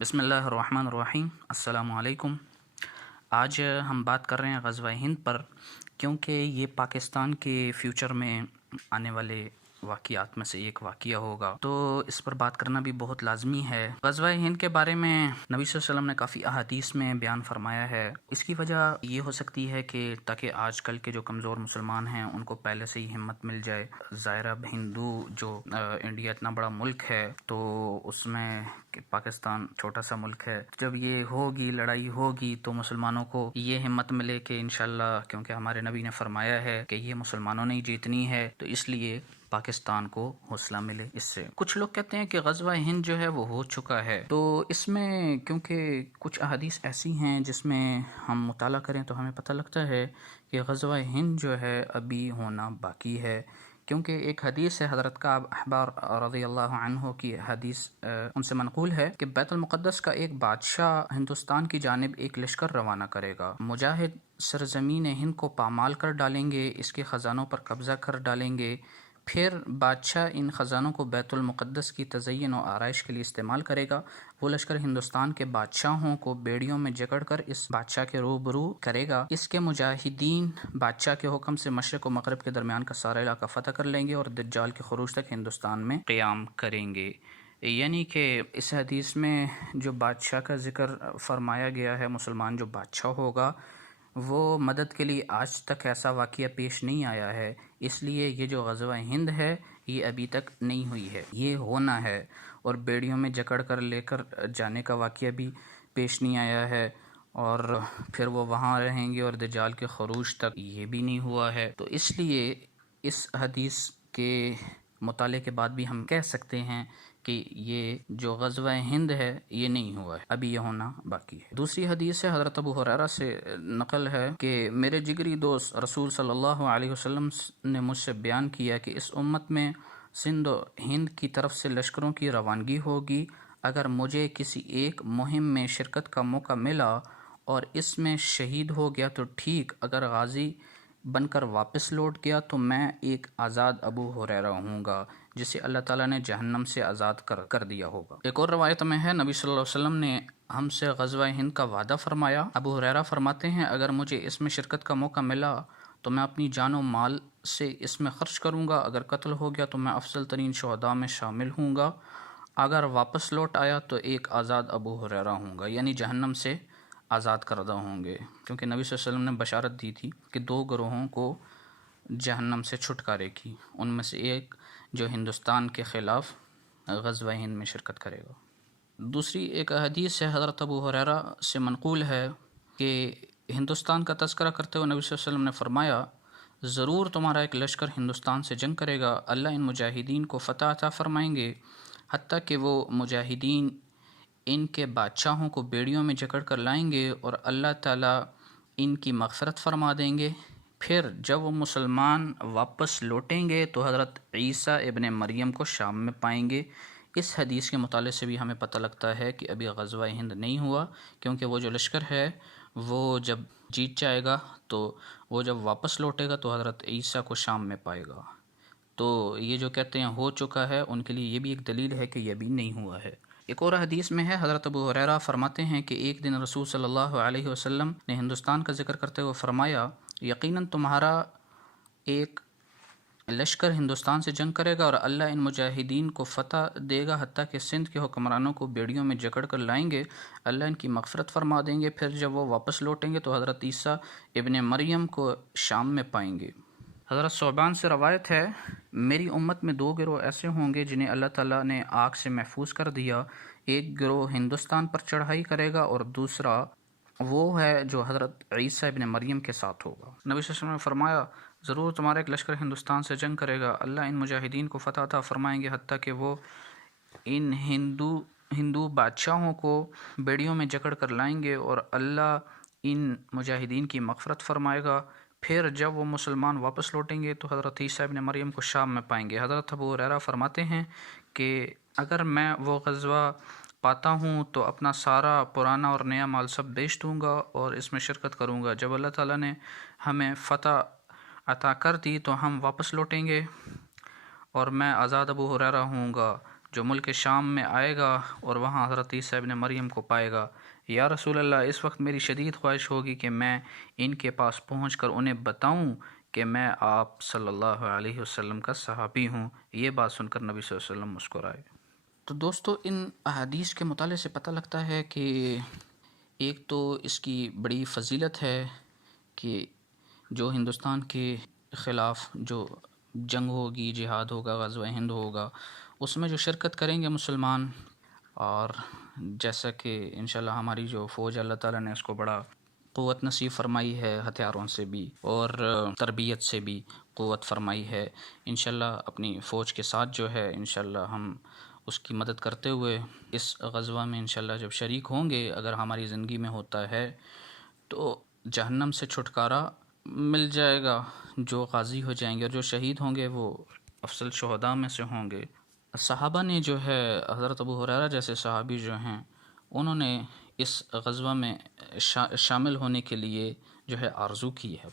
بسم اللہ الرحمن الرحیم۔ السلام علیکم۔ آج ہم بات کر رہے ہیں غزوہ ہند پر، کیونکہ یہ پاکستان کے فیوچر میں آنے والے واقعات میں سے ایک واقعہ ہوگا، تو اس پر بات کرنا بھی بہت لازمی ہے۔ غزوہ ہند کے بارے میں نبی صلی اللہ علیہ وسلم نے کافی احادیث میں بیان فرمایا ہے۔ اس کی وجہ یہ ہو سکتی ہے کہ تاکہ آج کل کے جو کمزور مسلمان ہیں ان کو پہلے سے ہی ہمت مل جائے۔ ظاہر اب ہندو جو انڈیا اتنا بڑا ملک ہے تو اس میں پاکستان چھوٹا سا ملک ہے، جب یہ ہوگی لڑائی ہوگی تو مسلمانوں کو یہ ہمت ملے کہ انشاءاللہ، کیونکہ ہمارے نبی نے فرمایا ہے کہ یہ مسلمانوں نے ہی جیتنی ہے، تو اس لیے پاکستان کو حوصلہ ملے اس سے۔ کچھ لوگ کہتے ہیں کہ غزوہ ہند جو ہے وہ ہو چکا ہے، تو اس میں کیونکہ کچھ احادیث ایسی ہیں جس میں ہم مطالعہ کریں تو ہمیں پتہ لگتا ہے کہ غزوہ ہند جو ہے ابھی ہونا باقی ہے، کیونکہ ایک حدیث ہے حضرت کعب احبار رضی اللہ عنہ کی حدیث، ان سے منقول ہے کہ بیت المقدس کا ایک بادشاہ ہندوستان کی جانب ایک لشکر روانہ کرے گا۔ مجاہد سرزمین ہند کو پامال کر ڈالیں گے، اس کے خزانوں پر قبضہ کر ڈالیں گے، پھر بادشاہ ان خزانوں کو بیت المقدس کی تزئین و آرائش کے لیے استعمال کرے گا۔ وہ لشکر ہندوستان کے بادشاہوں کو بیڑیوں میں جکڑ کر اس بادشاہ کے روبرو کرے گا۔ اس کے مجاہدین بادشاہ کے حکم سے مشرق و مغرب کے درمیان کا سارا علاقہ فتح کر لیں گے اور دجال کے خروج تک ہندوستان میں قیام کریں گے۔ یعنی کہ اس حدیث میں جو بادشاہ کا ذکر فرمایا گیا ہے، مسلمان جو بادشاہ ہوگا وہ مدد کے لیے آج تک ایسا واقعہ پیش نہیں آیا ہے، اس لیے یہ جو غزوہ ہند ہے یہ ابھی تک نہیں ہوئی ہے، یہ ہونا ہے۔ اور بیڑیوں میں جکڑ کر لے کر جانے کا واقعہ بھی پیش نہیں آیا ہے، اور پھر وہ وہاں رہیں گے اور دجال کے خروج تک یہ بھی نہیں ہوا ہے۔ تو اس لیے اس حدیث کے مطالعے کے بعد بھی ہم کہہ سکتے ہیں کہ یہ جو غزوہ ہند ہے یہ نہیں ہوا ہے، ابھی یہ ہونا باقی ہے۔ دوسری حدیث ہے حضرت ابو ہریرہ سے نقل ہے کہ میرے جگری دوست رسول صلی اللہ علیہ وسلم نے مجھ سے بیان کیا کہ اس امت میں سندھ و ہند کی طرف سے لشکروں کی روانگی ہوگی۔ اگر مجھے کسی ایک مہم میں شرکت کا موقع ملا اور اس میں شہید ہو گیا تو ٹھیک، اگر غازی بن کر واپس لوٹ گیا تو میں ایک آزاد ابو ہریرہ ہوں گا جسے اللہ تعالیٰ نے جہنم سے آزاد کر دیا ہوگا۔ ایک اور روایت میں ہے نبی صلی اللہ علیہ وسلم نے ہم سے غزوہ ہند کا وعدہ فرمایا۔ ابو ہریرہ فرماتے ہیں اگر مجھے اس میں شرکت کا موقع ملا تو میں اپنی جان و مال سے اس میں خرچ کروں گا، اگر قتل ہو گیا تو میں افضل ترین شہداء میں شامل ہوں گا، اگر واپس لوٹ آیا تو ایک آزاد ابو ہریرہ ہوں گا، یعنی جہنم سے آزاد کردہ ہوں گے، کیونکہ نبی صلی اللہ علیہ وسلم نے بشارت دی تھی کہ دو گروہوں کو جہنم سے چھٹکارے کی، ان میں سے ایک جو ہندوستان کے خلاف غزوہ ہند میں شرکت کرے گا۔ دوسری ایک حدیث ہے حضرت ابو ہریرہ سے منقول ہے کہ ہندوستان کا تذکرہ کرتے ہوئے نبی صلی اللہ علیہ وسلم نے فرمایا ضرور تمہارا ایک لشکر ہندوستان سے جنگ کرے گا، اللہ ان مجاہدین کو فتح عطا فرمائیں گے حتیٰ کہ وہ مجاہدین ان کے بادشاہوں کو بیڑیوں میں جکڑ کر لائیں گے اور اللہ تعالیٰ ان کی مغفرت فرما دیں گے۔ پھر جب وہ مسلمان واپس لوٹیں گے تو حضرت عیسیٰ ابن مریم کو شام میں پائیں گے۔ اس حدیث کے مطالعے سے بھی ہمیں پتہ لگتا ہے کہ ابھی غزوہ ہند نہیں ہوا، کیونکہ وہ جو لشکر ہے وہ جب جیت جائے گا تو وہ جب واپس لوٹے گا تو حضرت عیسیٰ کو شام میں پائے گا۔ تو یہ جو کہتے ہیں ہو چکا ہے، ان کے لیے یہ بھی ایک دلیل ہے کہ یہ ابھی نہیں ہوا ہے۔ ایک اور حدیث میں ہے حضرت ابو ہریرہ فرماتے ہیں کہ ایک دن رسول صلی اللہ علیہ وسلم نے ہندوستان کا ذکر کرتے ہوئے فرمایا یقیناً تمہارا ایک لشکر ہندوستان سے جنگ کرے گا اور اللہ ان مجاہدین کو فتح دے گا حتیٰ کہ سندھ کے حکمرانوں کو بیڑیوں میں جکڑ کر لائیں گے، اللہ ان کی مغفرت فرما دیں گے، پھر جب وہ واپس لوٹیں گے تو حضرت عیسیٰ ابن مریم کو شام میں پائیں گے۔ حضرت ثعبان سے روایت ہے میری امت میں دو گروہ ایسے ہوں گے جنہیں اللہ تعالیٰ نے آگ سے محفوظ کر دیا، ایک گروہ ہندوستان پر چڑھائی کرے گا اور دوسرا وہ ہے جو حضرت عیسیٰ ابن مریم کے ساتھ ہوگا۔ نبی صلی اللہ علیہ وسلم نے فرمایا ضرور تمہارا ایک لشکر ہندوستان سے جنگ کرے گا، اللہ ان مجاہدین کو فتح عطا فرمائیں گے حتیٰ کہ وہ ان ہندو بادشاہوں کو بیڑیوں میں جکڑ کر لائیں گے اور اللہ ان مجاہدین کی مغفرت فرمائے گا۔ پھر جب وہ مسلمان واپس لوٹیں گے تو حضرت عیسیٰ ابن مریم کو شام میں پائیں گے۔ حضرت ابو ہریرہ فرماتے ہیں کہ اگر میں وہ غزوہ پاتا ہوں تو اپنا سارا پرانا اور نیا مال سب بیچ دوں گا اور اس میں شرکت کروں گا۔ جب اللہ تعالیٰ نے ہمیں فتح عطا کر دی تو ہم واپس لوٹیں گے اور میں آزاد ابو ہریرہ ہوں گا جو ملک شام میں آئے گا اور وہاں حضرت عیسیٰ ابن مریم کو پائے گا، یا رسول اللہ اس وقت میری شدید خواہش ہوگی کہ میں ان کے پاس پہنچ کر انہیں بتاؤں کہ میں آپ صلی اللہ علیہ وسلم کا صحابی ہوں۔ یہ بات سن کر نبی صلی اللہ علیہ وسلم مسکرائے۔ تو دوستو، ان احادیث کے مطالعے سے پتہ لگتا ہے کہ ایک تو اس کی بڑی فضیلت ہے کہ جو ہندوستان کے خلاف جو جنگ ہوگی، جہاد ہوگا، غزوہ ہند ہوگا، اس میں جو شرکت کریں گے مسلمان، اور جیسا کہ انشاءاللہ ہماری جو فوج اللہ تعالیٰ نے اس کو بڑا قوت نصیب فرمائی ہے، ہتھیاروں سے بھی اور تربیت سے بھی قوت فرمائی ہے، انشاءاللہ اپنی فوج کے ساتھ جو ہے انشاءاللہ ہم اس کی مدد کرتے ہوئے اس غزوہ میں انشاءاللہ جب شریک ہوں گے، اگر ہماری زندگی میں ہوتا ہے تو جہنم سے چھٹکارا مل جائے گا۔ جو غازی ہو جائیں گے اور جو شہید ہوں گے وہ افضل شہداء میں سے ہوں گے۔ صحابہ نے جو ہے حضرت ابو ہریرہ جیسے صحابی جو ہیں، انہوں نے اس غزوہ میں شامل ہونے کے لیے جو ہے آرزو کی ہے۔